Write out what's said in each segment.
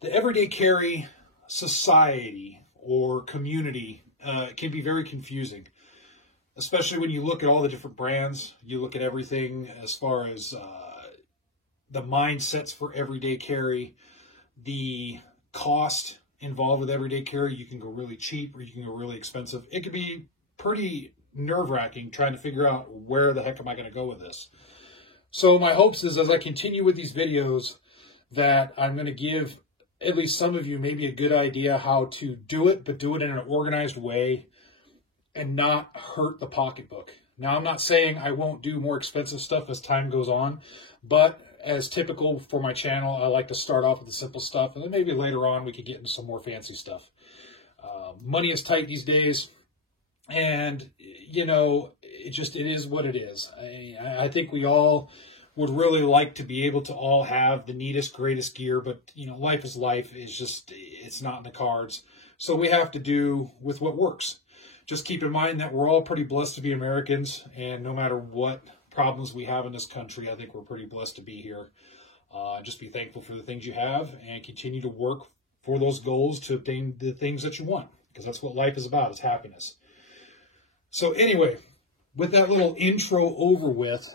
The everyday carry society or community can be very confusing, especially when you look at all the different brands. You look at everything as far as the mindsets for everyday carry, the cost involved with everyday carry. You can go really cheap or you can go really expensive. It can be pretty nerve-wracking trying to figure out where the heck am I going to go with this. So my hopes is, as I continue with these videos, that I'm going to give at least some of you maybe a good idea how to do it, but do it in an organized way and not hurt the pocketbook. Now, I'm not saying I won't do more expensive stuff as time goes on, but as typical for my channel, I like to start off with the simple stuff, and then maybe later on we could get into some more fancy stuff. Money is tight these days, and, you know, it is what it is. I think we all would really like to be able to all have the neatest, greatest gear, but, you know, life is life. It's just, it's not in the cards. So we have to do with what works. Just keep in mind that we're all pretty blessed to be Americans, and no matter what problems we have in this country, I think we're pretty blessed to be here. Just be thankful for the things you have and continue to work for those goals to obtain the things that you want, because that's what life is about, is happiness. So anyway, with that little intro over with,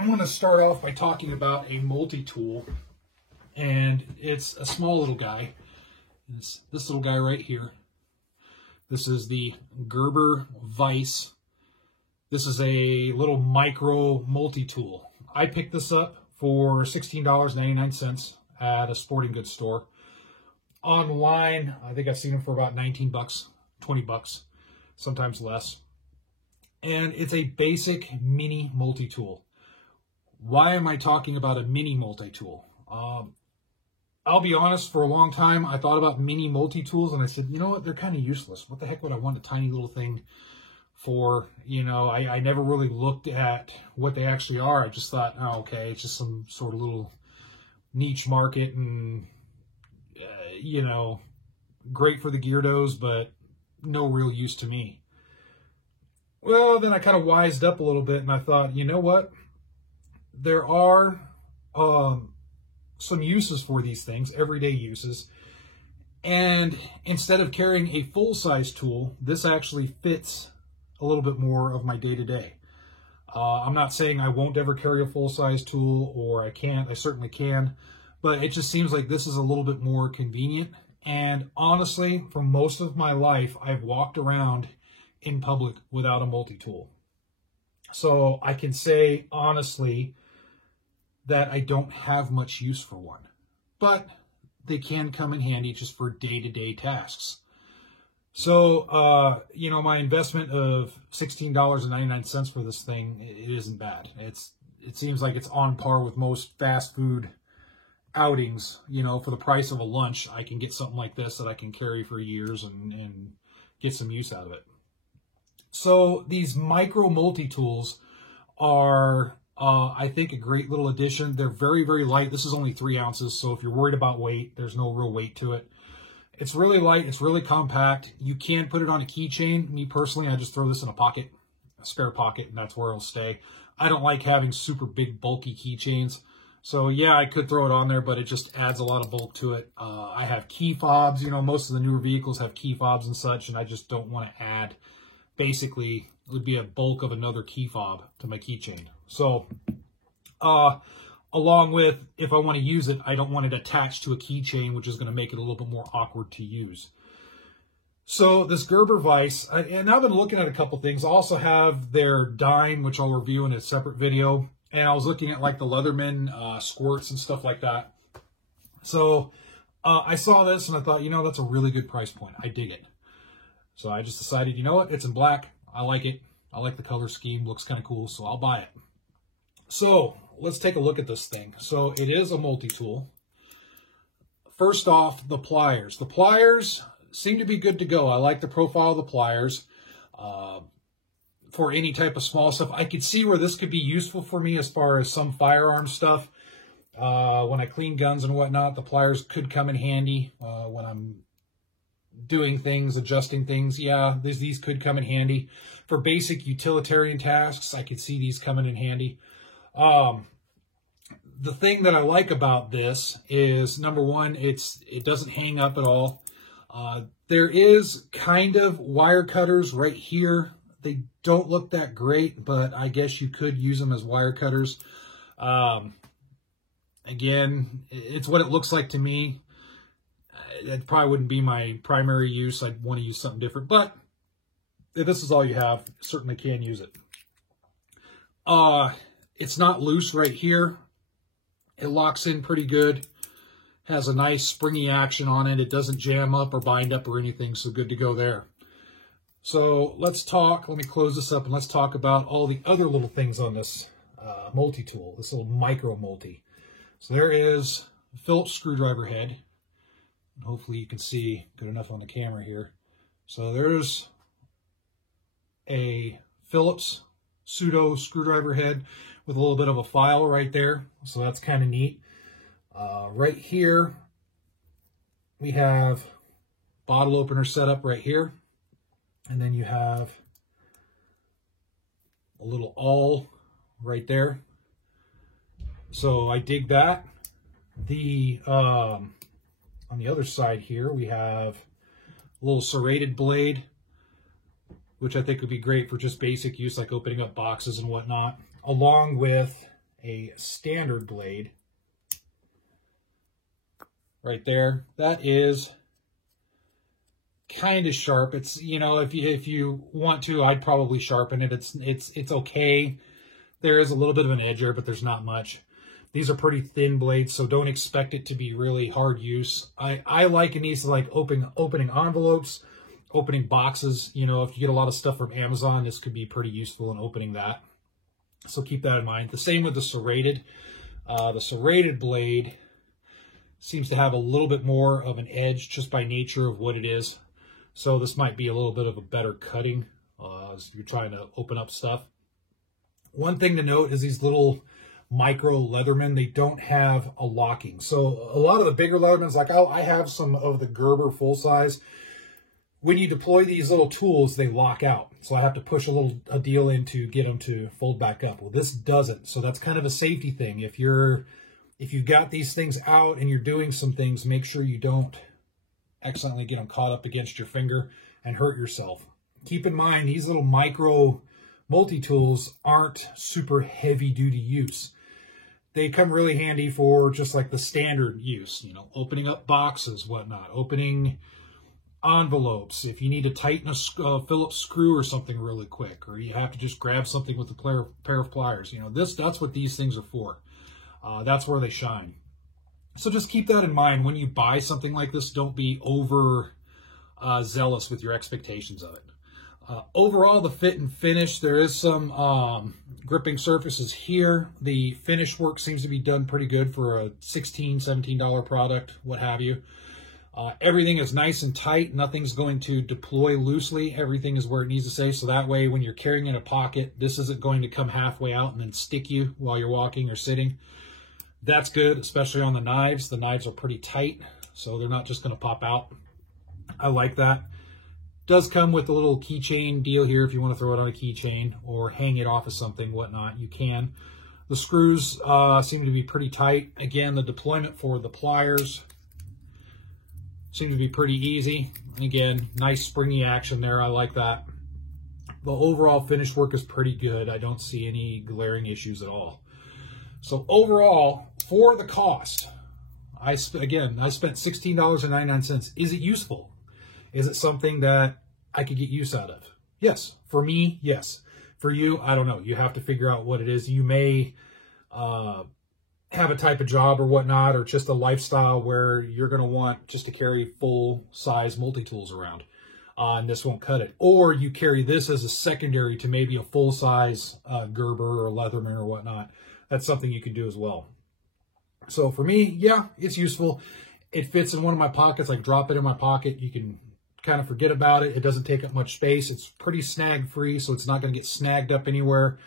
I'm going to start off by talking about a multi-tool, and it's a small little guy. It's this little guy right here. This is the Gerber Vise. This is a little micro multi-tool. I picked this up for $16.99 at a sporting goods store. Online, I think I've seen them for about 19 bucks, 20 bucks, sometimes less. And it's a basic mini multi-tool. Why am I talking about a mini multi-tool? I'll be honest, for a long time, I thought about mini multi-tools, and I said, you know what, they're kind of useless. What the heck would I want a tiny little thing for? You know, I never really looked at what they actually are. I just thought, oh, okay, it's just some sort of little niche market, and, you know, great for the geardos, but no real use to me. Well, then I kind of wised up a little bit, and I thought, you know what? There are some uses for these things, everyday uses. And instead of carrying a full-size tool, this actually fits a little bit more of my day-to-day. I'm not saying I won't ever carry a full-size tool, or I can't. I certainly can. But it just seems like this is a little bit more convenient. And honestly, for most of my life, I've walked around in public without a multi-tool. So I can say honestly that I don't have much use for one, but they can come in handy just for day-to-day tasks. So, you know, my investment of $16.99 for this thing, it isn't bad. It seems like it's on par with most fast food outings. You know, for the price of a lunch, I can get something like this that I can carry for years and get some use out of it. So these micro multi-tools are, I think, a great little addition. They're very, very light. This is only 3 ounces, so if you're worried about weight, there's no real weight to it. It's really light. It's really compact. You can put it on a keychain. Me personally, I just throw this in a pocket, a spare pocket, and that's where it'll stay. I don't like having super big, bulky keychains. So yeah, I could throw it on there, but it just adds a lot of bulk to it. I have key fobs. You know, most of the newer vehicles have key fobs and such, and I just don't want to add, basically, it would be a bulk of another key fob to my keychain. So, along with, if I want to use it, I don't want it attached to a keychain, which is going to make it a little bit more awkward to use. So this Gerber Vise, and I've been looking at a couple things. I also have their Dime, which I'll review in a separate video. And I was looking at like the Leatherman squirts and stuff like that. So I saw this and I thought, you know, that's a really good price point. I dig it. So I just decided, you know what, it's in black. I like it. I like the color scheme. Looks kind of cool, so I'll buy it. So let's take a look at this thing. So it is a multi-tool. First off, the pliers. The pliers seem to be good to go. I like the profile of the pliers. For any type of small stuff, I could see where this could be useful for me as far as some firearm stuff. When I clean guns and whatnot, the pliers could come in handy when I'm doing things, adjusting things. Yeah, these could come in handy. For basic utilitarian tasks, I could see these coming in handy. the thing that I like about this is, number one, it doesn't hang up at all. There is kind of wire cutters right here. They don't look that great, but I guess you could use them as wire cutters. Again, it's what it looks like to me. It probably wouldn't be my primary use. I'd want to use something different, but if this is all you have, certainly can use it. It's not loose right here. It locks in pretty good. Has a nice springy action on it. It doesn't jam up or bind up or anything, so good to go there. So let's talk, let me close this up and let's talk about all the other little things on this multi-tool, this little micro multi. So there is a Phillips screwdriver head. Hopefully you can see good enough on the camera here. So there's a Phillips pseudo screwdriver head with a little bit of a file right there. So that's kind of neat. Right here, we have bottle opener set up right here. And then you have a little awl right there. So I dig that. On the other side here, we have a little serrated blade, which I think would be great for just basic use, like opening up boxes and whatnot, along with a standard blade right there. That is kind of sharp. It's, you know, if you want to, I'd probably sharpen it. It's okay. There is a little bit of an edge there, but there's not much. These are pretty thin blades, so don't expect it to be really hard use. I liken these to like opening envelopes, opening boxes. You know, if you get a lot of stuff from Amazon, this could be pretty useful in opening that. So keep that in mind. The same with the serrated. The serrated blade seems to have a little bit more of an edge just by nature of what it is. So this might be a little bit of a better cutting as you're trying to open up stuff. One thing to note is these little micro Leatherman, they don't have a locking. So a lot of the bigger Leathermans, like I have some of the Gerber full size. When you deploy these little tools, they lock out. So I have to push a deal in to get them to fold back up. Well, this doesn't. So that's kind of a safety thing. If you've got these things out and you're doing some things, make sure you don't accidentally get them caught up against your finger and hurt yourself. Keep in mind, these little micro multi-tools aren't super heavy-duty use. They come really handy for just like the standard use, you know, opening up boxes, whatnot, opening envelopes. If you need to tighten a Phillips screw or something really quick, or you have to just grab something with a pair of pliers, you know, that's what these things are for. That's where they shine. So just keep that in mind when you buy something like this. Don't be over zealous with your expectations of it. Overall, the fit and finish, there is some gripping surfaces here. The finish work seems to be done pretty good for a $16, $17 product, what have you. Everything is nice and tight. Nothing's going to deploy loosely. Everything is where it needs to stay. So that way, when you're carrying in a pocket, this isn't going to come halfway out and then stick you while you're walking or sitting. That's good, especially on the knives. The knives are pretty tight, so they're not just going to pop out. I like that. Does come with a little keychain deal here if you want to throw it on a keychain or hang it off of something, whatnot, you can. The screws seem to be pretty tight. Again, the deployment for the pliers seems to be pretty easy. Again, nice springy action there. I like that. The overall finish work is pretty good. I don't see any glaring issues at all. So overall, for the cost, I spent $16.99. Is it useful? Is it something that I could get use out of? Yes. For me, yes. For you, I don't know. You have to figure out what it is. You may have a type of job or whatnot, or just a lifestyle where you're going to want just to carry full-size multi-tools around, and this won't cut it. Or you carry this as a secondary to maybe a full-size Gerber or Leatherman or whatnot. That's something you can do as well. So for me, yeah, it's useful. It fits in one of my pockets. I can drop it in my pocket. You can kind of forget about it. It doesn't take up much space. It's pretty snag-free, so it's not going to get snagged up anywhere.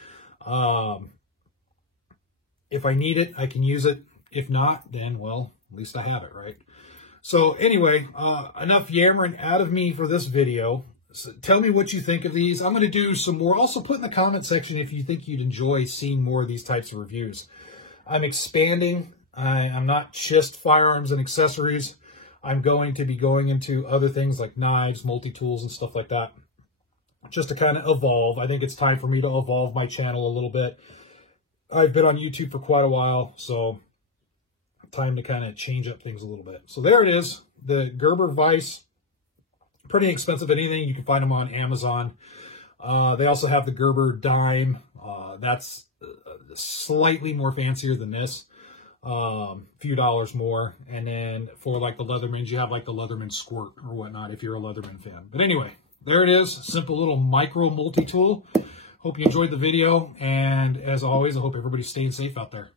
If I need it, I can use it. If not, then, well, at least I have it, right? So anyway, enough yammering out of me for this video. So tell me what you think of these. I'm going to do some more. Also put in the comment section if you think you'd enjoy seeing more of these types of reviews. I'm expanding. I'm not just firearms and accessories. I'm going to be going into other things like knives, multi-tools, and stuff like that, just to kind of evolve. I think it's time for me to evolve my channel a little bit. I've been on YouTube for quite a while, so time to kind of change up things a little bit. So there it is, the Gerber Vise. Pretty expensive. Anything, you can find them on Amazon. They also have the Gerber Dime. That's slightly more fancier than this. Few dollars more. And then for like the Leathermans, you have like the Leatherman Squirt or whatnot if you're a Leatherman fan. But anyway, there it is. Simple little micro multi-tool. Hope you enjoyed the video. And as always, I hope everybody's staying safe out there.